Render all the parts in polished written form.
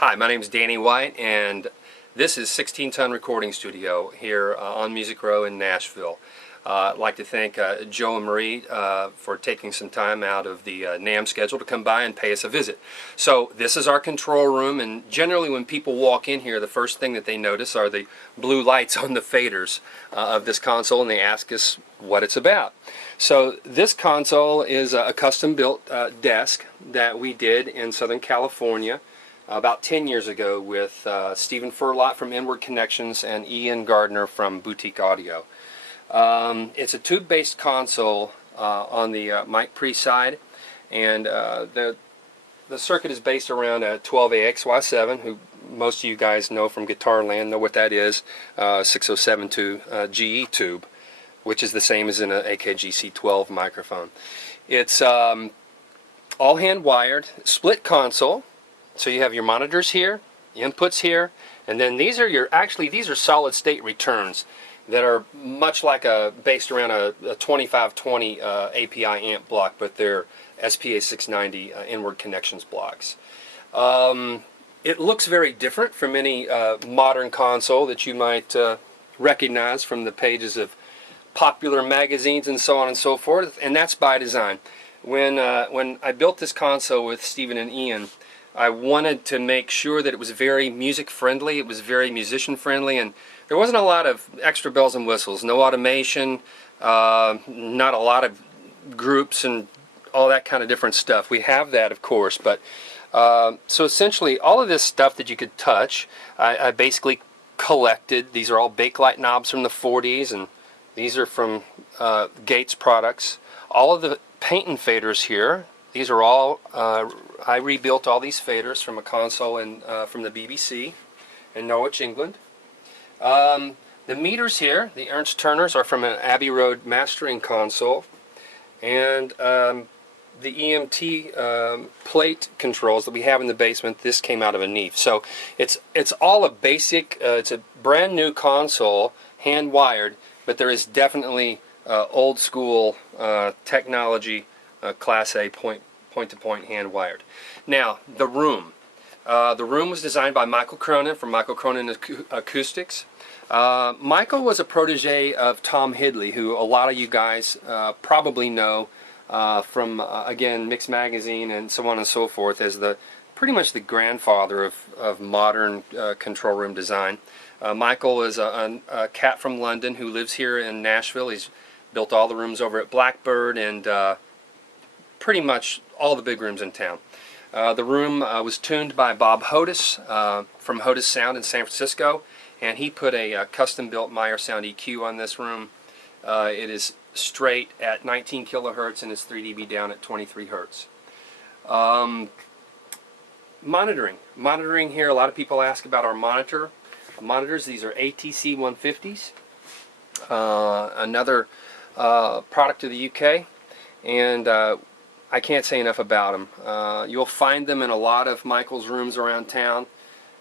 Hi, my name is Danny White, and this is 16 Ton Recording Studio here on Music Row in Nashville. I'd like to thank Joe and Marie for taking some time out of the NAMM schedule to come by and pay us a visit. So this is our control room, and generally when people walk in here, the first thing that they notice are the blue lights on the faders of this console, and they ask us what it's about. So this console is a custom-built desk that we did in Southern California about 10 years ago with Stephen Furlot from Inward Connections and Ian Gardner from Boutique Audio. It's a tube-based console on the mic pre side, and the circuit is based around a 12AXY7, who most of you guys know from Guitar Land, know what that is, 6072 GE tube, which is the same as in an AKG-C12 microphone. It's all hand wired, split console. So you have your monitors here, inputs here, and then these are solid state returns that are much like based around a 2520 API amp block, but they're SPA 690 Inward Connections blocks. It looks very different from any modern console that you might recognize from the pages of popular magazines and so on and so forth, and that's by design. When I built this console with Stephen and Ian, I wanted to make sure that it was very music friendly, it was very musician friendly, and there wasn't a lot of extra bells and whistles, no automation, not a lot of groups and all that kind of different stuff. We have that, of course, but so essentially all of this stuff that you could touch, I basically collected. These are all Bakelite knobs from the 40s, and these are from Gates products. All of the paint and faders here, these are all, I rebuilt all these faders from a console from the BBC in Norwich, England. The meters here, the Ernst Turners, are from an Abbey Road mastering console. And the EMT plate controls that we have in the basement, this came out of a Neve. So it's all a basic, it's a brand new console, hand wired, but there is definitely old school technology, Class A point-to-point hand wired. Now, the room. The room was designed by Michael Cronin from Michael Cronin Acoustics. Michael was a protege of Tom Hidley, who a lot of you guys probably know from, again, Mix Magazine and so on and so forth, as pretty much the grandfather of modern control room design. Michael is a cat from London who lives here in Nashville. He's built all the rooms over at Blackbird and pretty much all the big rooms in town. The room was tuned by Bob Hodis from Hodis Sound in San Francisco, and he put a custom-built Meyer Sound EQ on this room. It is straight at 19 kilohertz and it's 3 dB down at 23 hertz. Monitoring here, a lot of people ask about our monitors. These are ATC 150s, another product of the UK, and I can't say enough about them. You'll find them in a lot of Michael's rooms around town,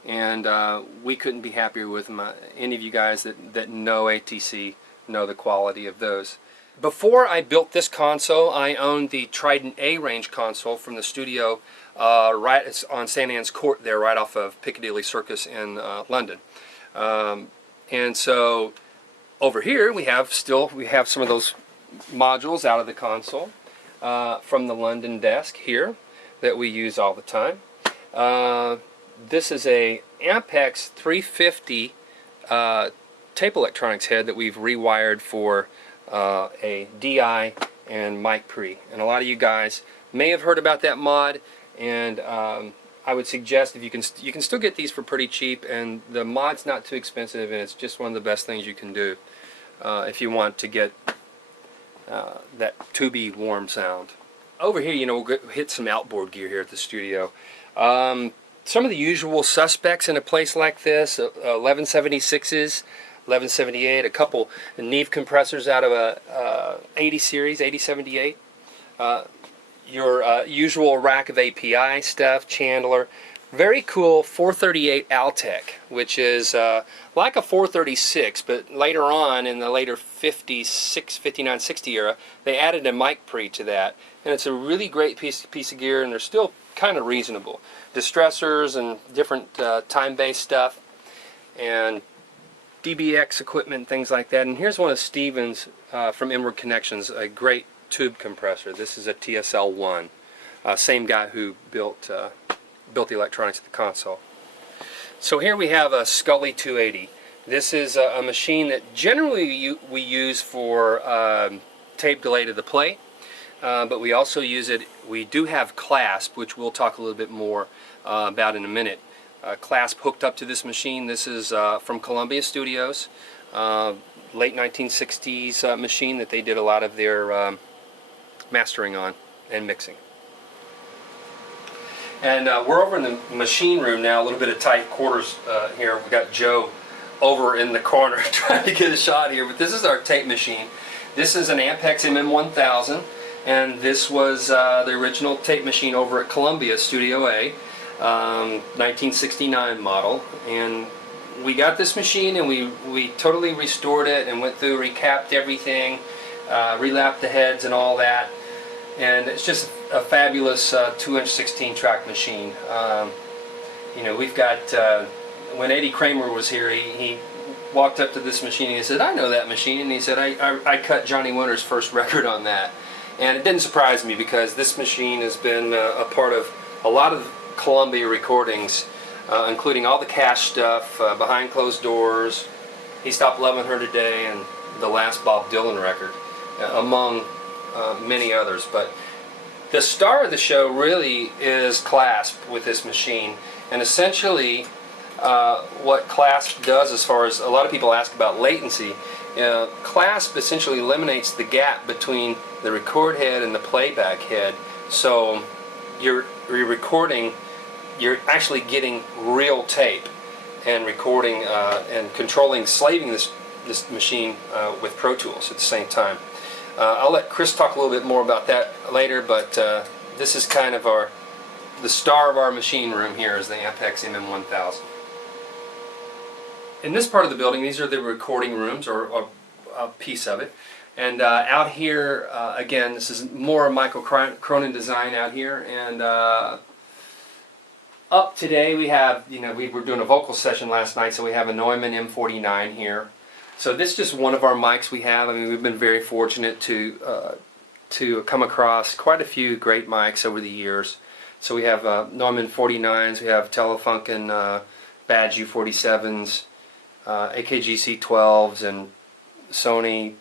and we couldn't be happier with them. Any of you guys that know ATC know the quality of those. Before I built this console, I owned the Trident A range console from the studio right on St. Anne's Court there, right off of Piccadilly Circus in London. And so over here we have some of those modules out of the console. From the London desk here that we use all the time. This is a Ampex 350 tape electronics head that we've rewired for a DI and mic pre. And a lot of you guys may have heard about that mod, and I would suggest if you can still get these for pretty cheap, and the mod's not too expensive, and it's just one of the best things you can do if you want to get that tubey warm sound. Over here, we'll hit some outboard gear here at the studio. Some of the usual suspects in a place like this: 1176s, 1178, a couple Neve compressors out of a 80 series, 8078. Your usual rack of API stuff, Chandler. Very cool 438 Altec, which is like a 436, but later on in the later 56, 59, 60 era, they added a mic pre to that, and it's a really great piece of gear, and they're still kind of reasonable. Distressors and different time-based stuff, and DBX equipment, things like that. And here's one of Steven's from Inward Connections, a great tube compressor. This is a TSL1. Same guy who built the electronics at the console. So here we have a Scully 280. This is a machine that generally we use for tape delay to the plate, but we also use it. We do have CLASP, which we'll talk a little bit more about in a minute. CLASP hooked up to this machine. This is from Columbia Studios, late 1960s machine that they did a lot of their mastering on and mixing. And we're over in the machine room now, a little bit of tight quarters here. We've got Joe over in the corner trying to get a shot here, but this is our tape machine. This is an Ampex MM1000, and this was the original tape machine over at Columbia Studio A, 1969 model. And we got this machine and we totally restored it and went through, recapped everything, relapped the heads and all that. And it's just a fabulous 2-inch 16-track machine. You know, we've got, when Eddie Kramer was here, he walked up to this machine and he said, "I know that machine," and he said, I cut Johnny Winter's first record on that. And it didn't surprise me, because this machine has been a part of a lot of Columbia recordings, including all the cash stuff, Behind Closed Doors, He Stopped Loving Her Today, and the last Bob Dylan record, among many others. But the star of the show really is CLASP with this machine. And essentially what CLASP does, as far as a lot of people ask about latency, CLASP essentially eliminates the gap between the record head and the playback head. So you're recording, you're actually getting real tape and recording and controlling, slaving this machine with Pro Tools at the same time. I'll let Chris talk a little bit more about that later, but this is kind of the star of our machine room here is the Ampex MM1000. In this part of the building, these are the recording rooms, or a piece of it. And out here, again, this is more Michael Cronin design out here. And up today we have, we were doing a vocal session last night, so we have a Neumann M49 here. So this is just one of our mics we have. I mean, we've been very fortunate to come across quite a few great mics over the years. So we have Neumann 49s, we have Telefunken Badge U47s, AKG C12s, and Sony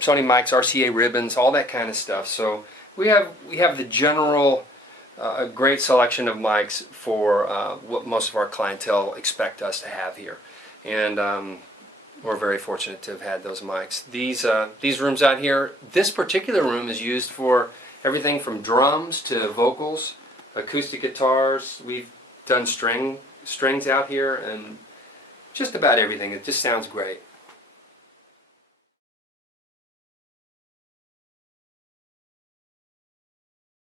mics, RCA ribbons, all that kind of stuff. So we have the general a great selection of mics for what most of our clientele expect us to have here, and we're very fortunate to have had those mics. These rooms out here, this particular room is used for everything from drums to vocals, acoustic guitars. We've done strings out here, and just about everything. It just sounds great.